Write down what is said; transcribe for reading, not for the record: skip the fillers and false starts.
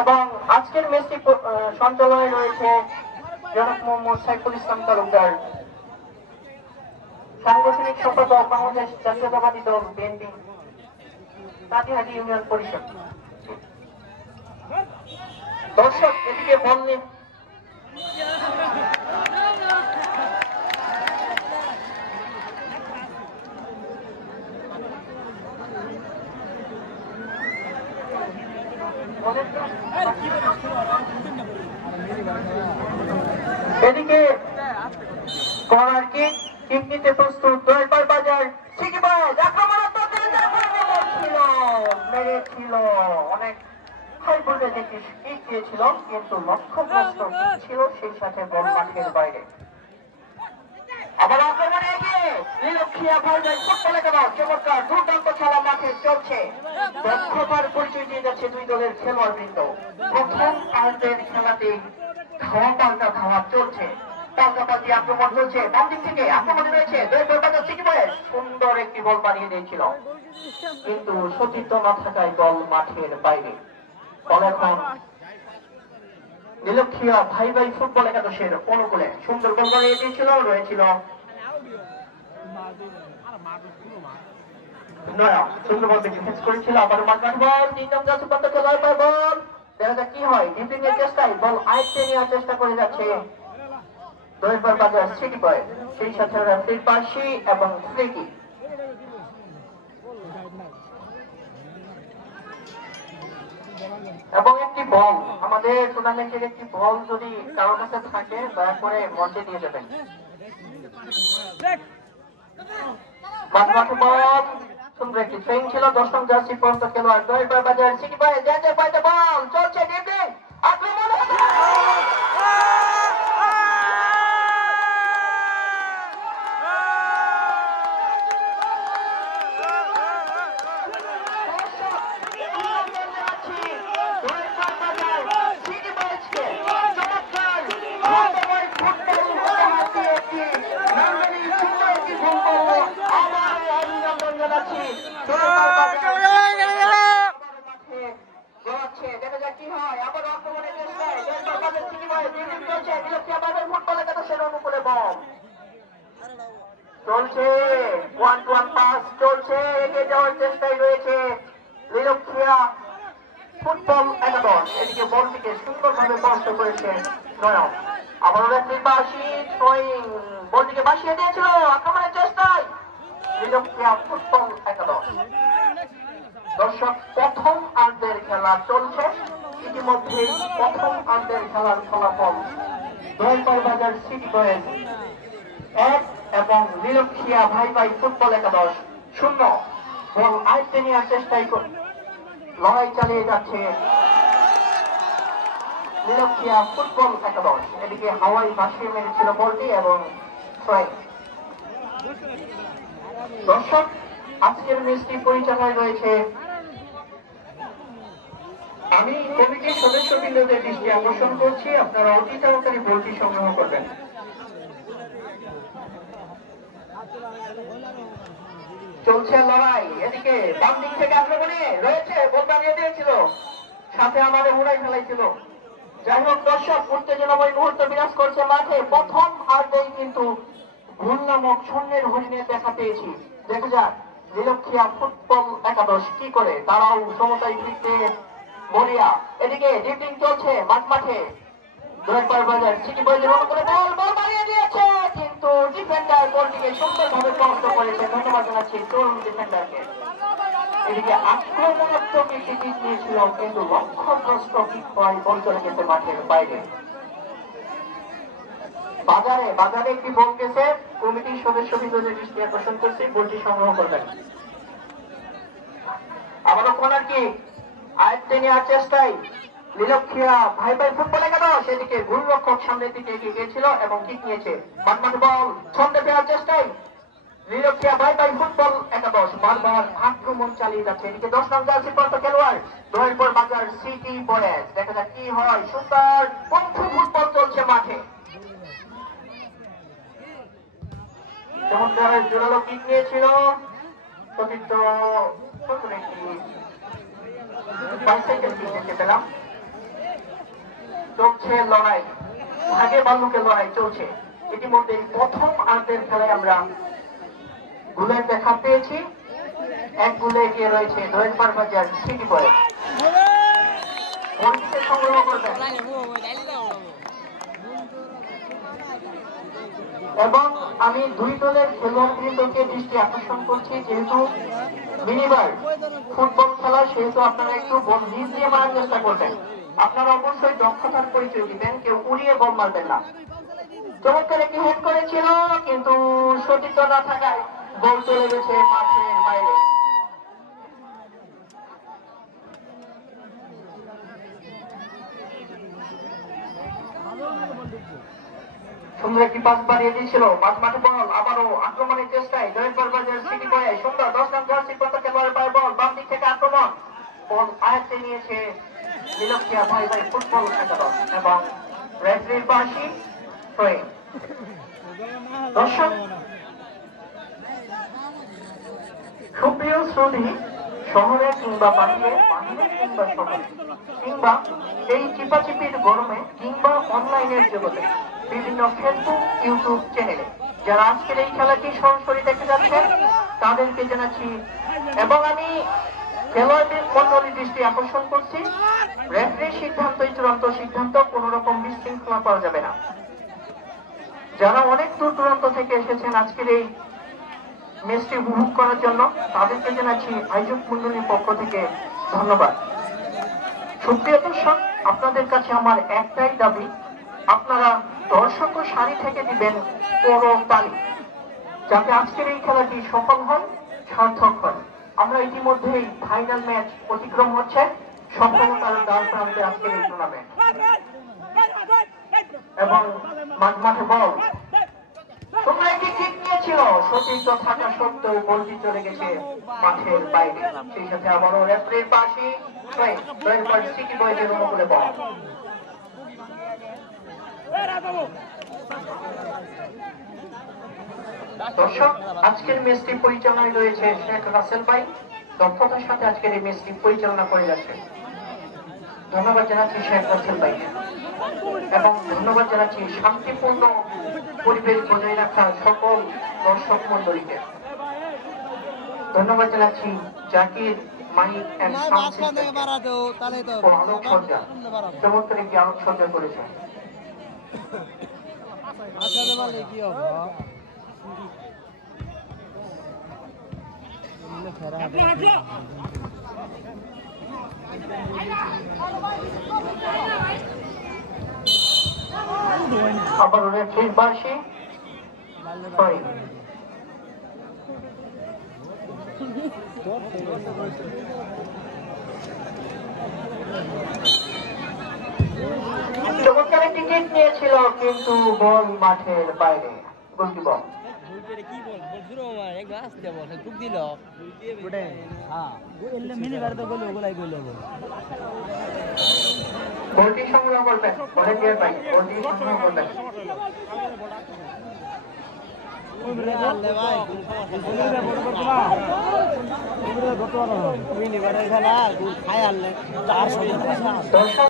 এবং আজকের ম্যাচটি সঞ্চালনায় রয়েছে জনাব মোহাম্মদ সাইফুল ইসলাম তালুকদার, সাংগঠনিক সম্পাদক বাংলাদেশ জাতীয়তাবাদী দল বিএনপি কাটিহাটি ইউনিয়ন পরিষদ। দর্শক এদিকে বল নিন। এদিকে কর্নার কিক নিতে প্রস্তুত দয়াকর বাজার সিটি বয়েজ আক্রমণাত্মক মেরেছিল অনেক হাই ভোল্টেজ একটি কিক দিয়েছিল, কিন্তু লক্ষ্যভ্রষ্ট কিক ছিল, সেই সাথে বল মাঠের বাইরে। আবার আক্রমণে এগিয়ে নীলক্ষিয়া ভাইজান ফুটবল একাদশ, চমৎকার দুর্দান্ত খেলা মাঠে চলছে। দক্ষতার পরিচয় দিয়ে যাচ্ছে দুই দলের খেলোয়াড়বৃন্দ। প্রথম আর্ধের খেলাতে ধাওয়া পাল্টা ধাওয়া চলছে, পাল্টাপাল্টি আক্রমণ চলছে। বাম দিক থেকে আক্রমণে রয়েছে সুন্দর একটি বল বানিয়ে দিয়েছিল, কিন্তু সতীর্থ না থাকায় বল মাঠের বাইরে। বল এখন নীলক্ষিয়া ভাই ভাই ফুটবল একাদশের অনুকূলে। সুন্দর বল বানিয়ে দিয়েছিল, রয়েছিল সুন্দর বল ডিফেন্স করেছিল। আবার মাঝমাঠ বল 3 নম্বর সুপার খেলার পর বল দেখা যাক কি হয়। ডিপিং এর চেষ্টায় বল আয়ত্তে নেওয়ার চেষ্টা করে যাচ্ছে দয়াকর বাজার সিটি বয়েজ, সেই সাথে রেফারির পাশে এবং ফ্রি কিক। এবং একটি বল, আমাদের টুর্নামেন্টের একটি বল যদি কারোর কাছে থাকে দয়া করে মঞ্চে দিয়ে দেবেন। মাঝমাঠে বল সুন্দর একটি ট্রেন ছিল। 10 নং জার্সি পর্যন্ত খেলোয়াড় দয়াকর বাজার সিটি বয়েজ জায়গায় পাইতে বল চলছে, ডিপিং আক্রমণ চলছে। 1-1 পাস চলছে, এগিয়ে যাওয়ার চেষ্টায় রয়েছে নীলক্ষিয়া ফুটবল একাদশ। এদিকে বলটিকে সুন্দরভাবে স্পর্শ করেছে নয়ন। আবার রেফারির পাশে বলটিকে বাসিয়ে দিয়েছিল আক্রমণের চেষ্টায় নীলক্ষিয়া ফুটবল একাদশ। দর্শক প্রথম আর্ধের খেলা চলছে, ইতিমধ্যে প্রথম আর্ধের খেলার ফলাফল দয়াকর বাজার সিটি বয়েজ 1 এবং নীলক্ষিয়া ভাই ভাই ফুটবল একাদশ 0। বল আয়ত্তে নেওয়ার চেষ্টায় লড়াই চালিয়ে যাচ্ছে নীলক্ষিয়া ফুটবল একাদশ। এদিকে হাওয়াই ভাসিয়ে মেরেছিল বলটি এবং দর্শক আজকের ম্যাচটি পরিচালনায় রয়েছে, আমি কমিটির সদস্যবৃন্দদের দৃষ্টি আকর্ষণ করছি, আপনারা অতি তাড়াতাড়ি বলটি সংগ্রহ করবেন। চলছে লড়াই, এদিকে বাম দিক থেকে আক্রমণে রয়েছে বল বানিয়ে দিয়েছিল, সাথে আমাদের উড়াই ফেলাইছিল। যাই হোক দর্শক, উত্তেজনাময় মুহূর্ত বিরাজ করছে মাঠে। প্রথম আর্ধেই কিন্তু ভুল নামক শূন্যের হরিণের দেখা পেয়েছি। দেখা যাক নীলক্ষিয়া ফুটবল একাদশ কি করে, তারাও সমতায় ফিরতে মরিয়া। এদিকে ডিপিং চলছে মাঠে দয়াকর বাজার সিটি বয়েজের অনুকূলে বল বানিয়ে দিয়েছে, কিন্তু ডিফেন্ডার বলটিকে সুন্দরভাবে স্পর্শ করেছে। ধন্যবাদ জানাচ্ছি তরুণ ডিফেন্ডারকে। এদিকে আক্রমণাত্মক একটি কিক নিয়েছিল, কিন্তু লক্ষ্যভ্রষ্ট কিক হয়, বল চলে গেছে মাঠের বাইরে। বাজারে একটি বল গেছে, কমিটির সদস্যবৃন্দদের দৃষ্টি আকর্ষণ করছে, বলটি সংগ্রহ করবেন। আবারও কর্নার কিক আয়ত্তে নেওয়ার চেষ্টায় নীলক্ষিয়া ভাই ভাই ফুটবল একাদশ। সেদিকে গোলরক্ষক সামনের দিকে এগিয়ে গিয়েছিল এবং কিক নিয়েছে। মাঠমাঠ বল ছন্দে ফেরার চেষ্টায় নীলক্ষিয়া ভাই ভাই ফুটবল একাদশ বারবার আক্রমণ চালিয়ে যাচ্ছে। এদিকে 10 নং জার্সি পর্যন্ত খেলোয়াড় দয়াকর বাজার সিটি বয়েজ, দেখা যাক কি হয়। সুন্দর পন্থ ফুটবল চলছে মাঠে। চমৎকার জোরালো কিক নিয়েছিল সতীর্থ, বাইসাইকেল কিক দেখতে পেলাম। চলছে লড়াই, ভাগে ভাল্লুকের লড়াই চলছে। ইতিমধ্যে প্রথম আর্ধের খেলায় আমরা গোলের দেখা পেয়েছি। এক গোলে এগিয়ে রয়েছে দোয়েলপাড় বাজার সিটি বয়েজ। সংগ্রহ করবেন এবং আমি দুই দলের খেলোয়াড়বৃন্দকে দৃষ্টি আকর্ষণ করছি, যেহেতু মিনিবার ফুটবল খেলা, সেহেতু আপনারা একটু বল নিজ দিয়ে মারার চেষ্টা করবেন। আপনারা অবশ্যই দক্ষতার পরিচয় দিবেন, কেউ উড়িয়ে বল মারবেন না। চমৎকার একটি হেড করেছিল, কিন্তু সতীর্থ না থাকায় বল চলে গেছে মাঠের বাইরে। সুন্দর একটি পাস বাড়িয়ে দিয়েছিল, মাঝমাঠে বল, আবারও আক্রমণের চেষ্টায় দোয়েলপাড় বাজার সিটি বয়েজ। সুন্দর 10 নং জার্সি পর্যন্ত খেলোয়াড়ের পায়ে বল, বাম দিক থেকে আক্রমণ, বল আয়ত্তে নিয়েছে নীলক্ষিয়া ভাই ভাই ফুটবল একাদশ এবং রেফারির পাশে দর্শক। সুপ্রিয় শ্রোতাী, শহরে কিংবা বাহিরে কিংবা শহরে কিংবা এই চিপাচিপির গরমে কিংবা অনলাইনের জগতে বিভিন্ন ফেসবুক ইউটিউব চ্যানেলে যারা আজকের এই খেলাটি সরাসরি দেখে যাচ্ছেন তাদেরকে জানাচ্ছি এবং আমি খেলোয়াড়দের মন্ডলীর দৃষ্টি আকর্ষণ করছি, রেফারির সিদ্ধান্তই চূড়ান্ত সিদ্ধান্ত, কোন রকম বিশৃঙ্খলা করা যাবে না। যারা অনেক দূর দূরান্ত থেকে এসেছেন আজকের এই ম্যাচটি উপভোগ করার জন্য তাদেরকে জানাচ্ছি আয়োজক মন্ডলীর পক্ষ থেকে ধন্যবাদ। সুপ্রিয় দর্শক, আপনাদের কাছে আমার একটাই দাবি, আপনারা দর্শক ও সারি থেকে দিবেন বড় তালি, যাতে আজকের এই খেলাটি সফল হয়, সার্থক হয়। আমরা ইতিমধ্যেই ফাইনাল ম্যাচ অতিক্রম হচ্ছে, সফলতার দ্বার প্রান্তে আজকের এই টুর্নামেন্ট এবং মাঠে বল। তোমরা একটি কিক নিয়েছিল, সতীর্থ থাকা সত্ত্বেও বলটি চলে গেছে মাঠের বাইরে। সেই সাথে আবারও রেফারির পাশে সিটি বয়েজের অনুকূলে বল। দর্শক, আজকের ম্যাচটি পরিচালনায় রয়েছে শেখ রাসেল ভাই, দক্ষতার সাথে আজকের এই ম্যাচটি পরিচালনা করে যাচ্ছে। ধন্যবাদ জানাচ্ছি শেখ রাসেল ভাইকে এবং ধন্যবাদ জানাচ্ছি শান্তিপূর্ণ পরিবেশ বজায় রাখা সকল দর্শক মন্ডলীকে। ধন্যবাদ জানাচ্ছি Zakir mike and sound system ও আলোকসজ্জা, চমৎকার একটি আলোকসজ্জা করেছে। আবার রেফারির বাঁশি চমৎকার একটি কিক নিয়েছিল, কিন্তু বল মাঠের বাইরে। গোলটি বল। বলটি সংগ্রহ করবেন, ভলেন্টিয়ার ভাই বলটি সংগ্রহ করবেন। দর্শক